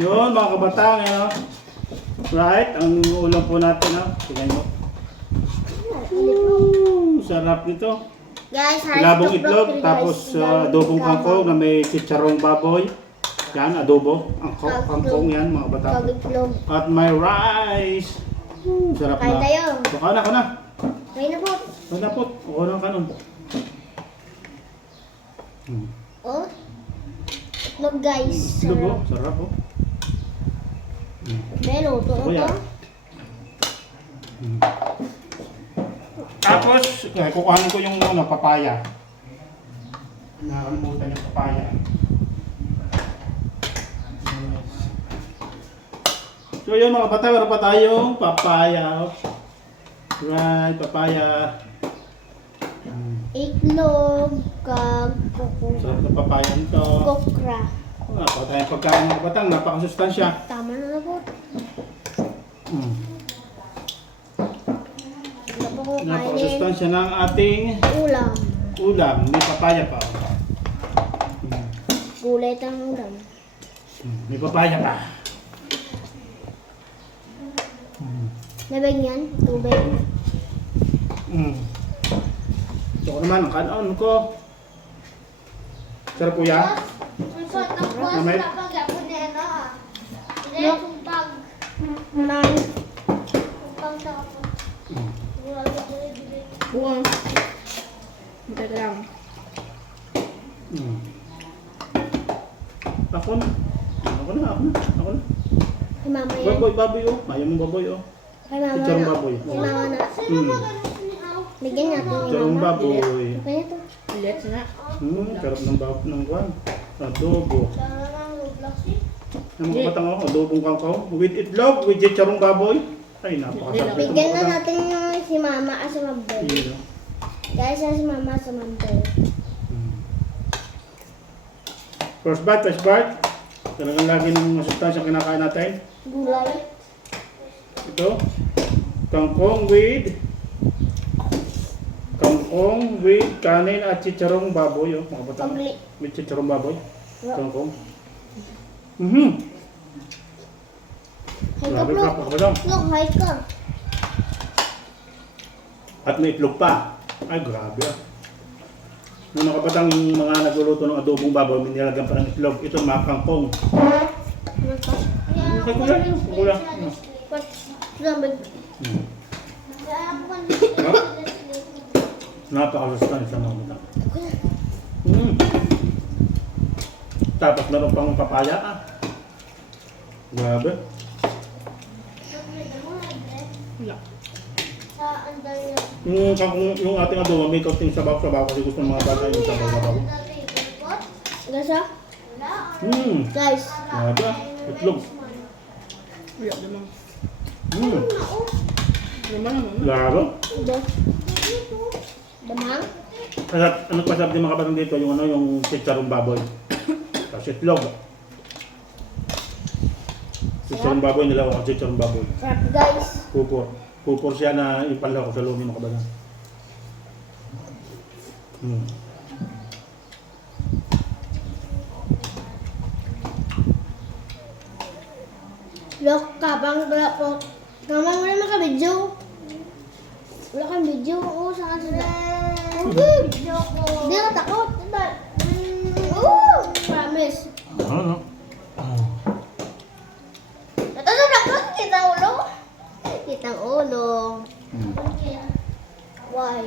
Yun mga kabatang, ano? Right, ang ulam po natin, no? Tingnan mo. Sarap nito. Guys, Labong itlog, tapos adobong kangkong na may chicharong baboy. Yan, adobo. Kangkong yan, mga kabatang. Itlog. At may rice. Sarap Kain na. tayo. Baka na, ka na. Kain na po. Kain na po. Kuha ng kanon. Oh. Itlog guys. Itlog, oh. Sarap, oh. Meluto na Kuya. to. Tapos, kukuhanin ko yung papaya. Nakalimutan yung papaya. So yun mga bata, meron pa tayong papaya. Right, papaya. Itlog. Sarap ng papaya nito. Kokra. Wala pa tayong pagkain mga batang, napakasustansya. Tama na po. Wala po ko kainin. Napakasustansya ng ating Ulam. ulam. May papaya pa. Gulay tang ulam. May papaya pa. Labig yan. Tubig. Ito ko naman, ang kanon ko. Sarap po yan. Mamay. Nang. Buwan. Hindi lang. Ako na. Ako na. Kay mama yan. Baboy, baboy oh. Ayaw mong baboy oh. Kay mama Chicharong na. baboy. Kay mama na. Bigyan natin yung Chicharong mama. baboy. Okay na to. Let's na. Sarap ng baboy ng kwan. Adobo. Ang mga patang ako, adobong kangkong. With itlog, with chicharong baboy. Ay, napakasarap ito. Bigyan na natin yung si mama at si mamboy. Yun, oh. Guys, si mama sa mamboy. First bite. Talagang lagi ng masustansya kinakain natin. Gulay. Ito, kangkong with kanin at chicharong baboy. Oh, mga batang. Pagli. With chicharong baboy. Yeah. Kangkong. Hay ka, Grabe Plok. ka, mga batang. Plok, hay ka. At may itlog pa. Ay, grabe ah. Nung nakapatang yung mga nagluluto ng adobong baboy, may nilagyan pa ng itlog. Ito, mga kangkong. Kay kuya. Lamig. Napakalustansya mga batang. Tapos meron pang papaya ah. Grabe. Yung kangkong, yung ating adobo, may kaunting sabaw-sabaw kasi gusto ng mga bata yung sabaw-sabaw. Gasa? Guys. Grabe ah. Itlog. Wala naman. Grabe. Damang? Ano pa sabi ng mga kapatid dito, yung yung chicharong baboy. Tapos itlog. Chicharong baboy, nilawak ang chicharong baboy. Sarap guys. Pupor siya na ipalaw ko sa lumi mga kapatid. Lok, kabang wala po. Mama, wala na ka-video. Wala kang video. Oo, saan ka sila? Video ko. Hindi ka takot. Oo, promise. Ano? Ito sa takot, kitang ulo. Kitang ulo. Why?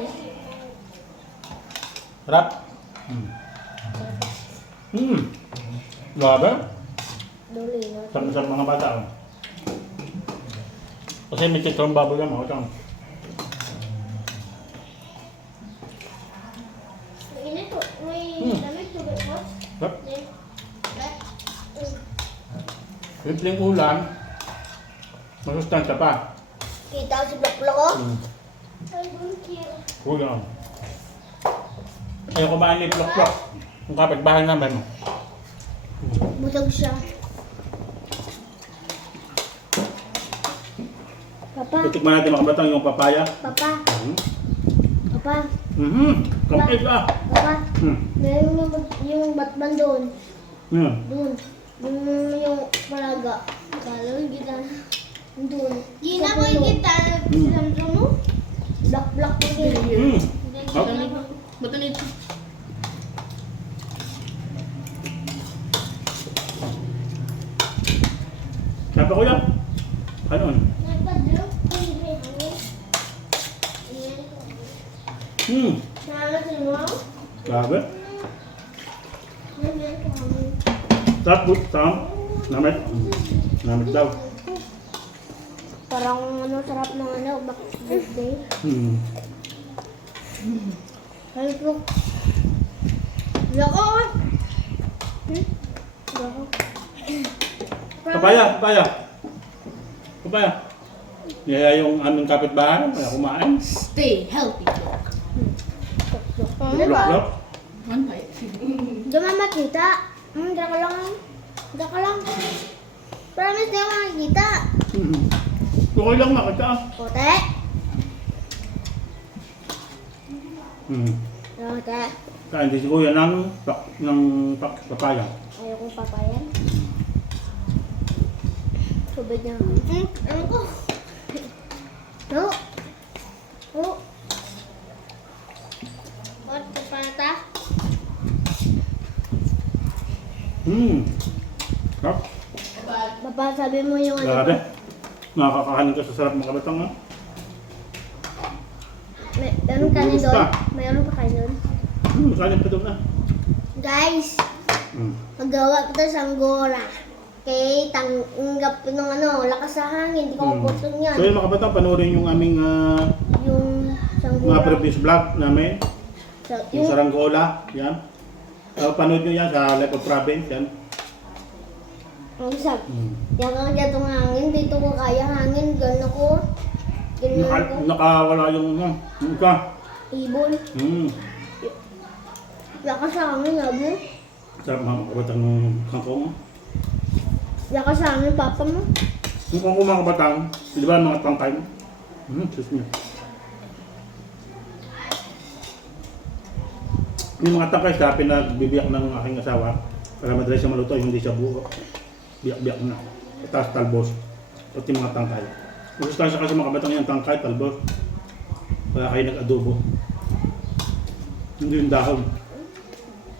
Sarap. Grabe. Duli na. Sarap mga bata. Oh. Kasi may chicharong baboy yan mga kapatid. Init po. May lamig tubig po. Sarap. Simpleng ulam. Masustansya pa. Kita ko si Blok-Blok ko. Huwag lang. Ayaw kumain ni Plok-Plok. Yung kapitbahay namin. Busog siya. Papa, Titikman natin mga kabatang yung papaya. Papa, Papa, Complete ah. Papa. Meron yung Batman doon. Hmm. Doon. Yung malaga. Kalau kita doon. Gina mo kita. Samsung mo. Black mo din. Hmm. Bato nito. Sabi ko yan. Ano? Hmm. Grabe. Sarap po. Sarap. Namit. Namit daw. Parang ano, sarap ng ano, birthday. Hmm. Ay po. Lako! Lako. Papaya, papaya. Papaya. Kaya yung aming kapitbahay, wala kumain. Stay healthy. Ano ba? Lok-lok. One bite. Di mo makita. Diyan ka lang. Diyan ka lang. Promise, di mo makikita. Hmm. Okay lang makita. Kote. Hmm. Kote. Kain din si Kuya ng papaya. Ayaw kong papayan. Tubig niya. Ano ko? No. Oh. Ba't kapata? Hmm. Sarap. Baba, sabi mo yung ano. Grabe. Nakakakahanin ka sa sarap mga kabatang ha. Meron ka Gusto doon? pa. Mayroon pa kayo doon? Kanin pa doon na. Guys, Hmm. magawa kita sa Anggora. Okay, tanggap ng ano, lakas sa hangin, hindi ko maputol yan. So yun mga kabatang, panoorin yung aming Yung mga sanggora. previous vlog namin. Yung Yung Saranggola. Yan. Panood nyo yan sa Life of Province. Yan. ang sab. Hmm. Yan ang jatong hangin, dito ko kaya hangin, gano'n ko. Ganyan ko. Nakawala yung mukha. Ibon. Hmm. Lakas sa hangin, sabi. Sarap mga kabatang ng kangkong. Lakas sa hangin, papa mo. Yung kangkong mga kabatang, di ba mga tangkay mo? Sus niya. Yung mga tangkay sa pinagbibiyak ng aking asawa para madalas siya maluto, hindi siya buo. Biyak-biyak na. Tapos talbos. Pati mga tangkay. Gusto kasi mga kabatang yung tangkay, talbos. Kaya kayo nag-adobo. Hindi yung dahon.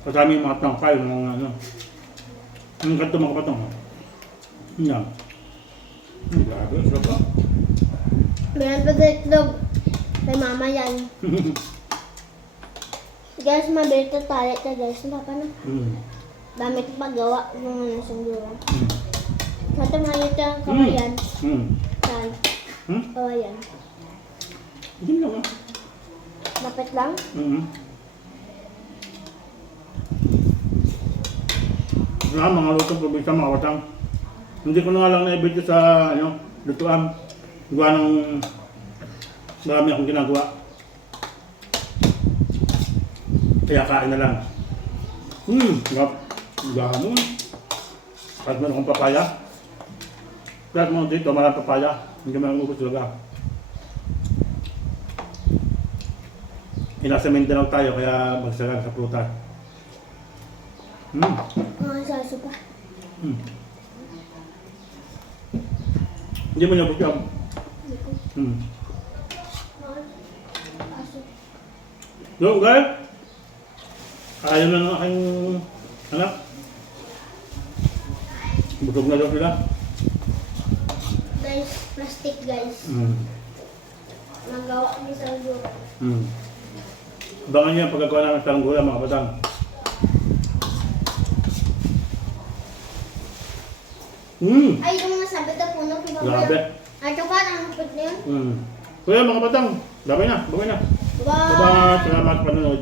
Kasama yung mga tangkay, mga ano. Yung ganito mga kabatang. Yan. Grabe, sarap ba? Meron pa sa itlog. Kay mama yan. Guys, mabilis na talit ka guys. Papa na. Dami ito paggawa ng ano sanggura. Sa ito nga ito ang kawayan. Saan? Kawayan. Hindi lang ah. Lapit lang. Mga lutong probinsya mga watang. Hindi ko na nga lang na-video sa ano, lutuan. Gawa ng marami akong ginagawa. Kaya kain na lang. Sarap. Gano. Kahit meron akong papaya. Kahit mo dito, maraming papaya. Hindi mo ubos talaga. Nasa Mindanao tayo, kaya magsalang sa prutas. Mga saso pa. Hindi mo niya bukyan. Yung guys, ayaw na ng aking anak. Busog na daw sila. Guys, plastic guys. Nagawa ni sanggura. Abangan niyo ang pagkagawa namin sa Anggora mga kapatang. Ay, yung nasabi na puno. Grabe. At saka, ang hapit na yun. Kuya mga kapatang, babay na. Bye! Bye-bye. Salamat sa panonood.